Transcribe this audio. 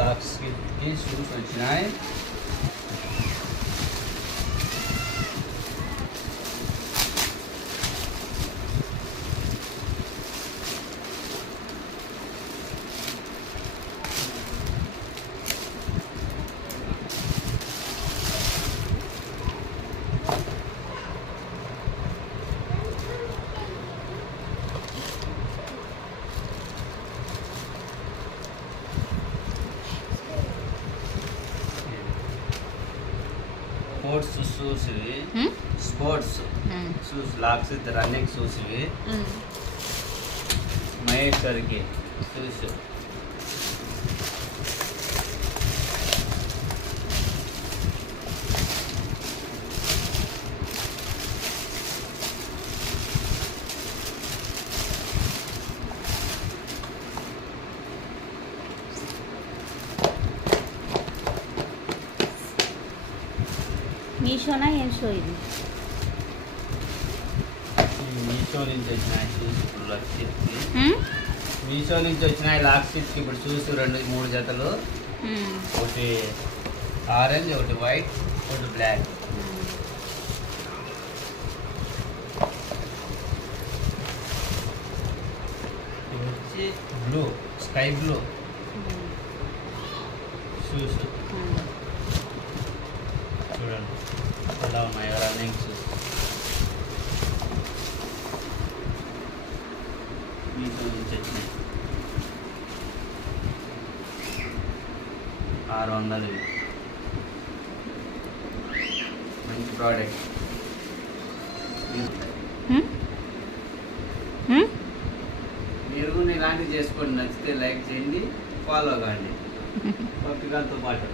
లాక్స్కి shoes వచ్చినాయి. Sports shoes ఇవి, sports shoes lakhs running shoes ఇవి. మహేశ్వరికి షూస్ మీషోనా ఏం షో ఇది? మీషో నుంచి వచ్చినాయి షూస్ ఇప్పుడు లాక్స్కి. మీషో నుంచి వచ్చినాయి లాక్స్కి ఇప్పుడు షూస్ 2-3 జతలు. ఒకటి ఆరెంజ్, ఒకటి వైట్, ఒకటి బ్లాక్. ఇది వచ్చి బ్లూ, స్కై బ్లూ షూస్. చూడండి ఎలా ఉన్నాయి రన్నింగ్ షూస్. మీతో నుంచి వచ్చినాయి 600. మంచి ప్రోడక్ట్. మీరు కూడా ఇలాంటివి చేసుకోండి. నచ్చితే లైక్ చేయండి, ఫాలో కాండి పక్కగాతో పాటు.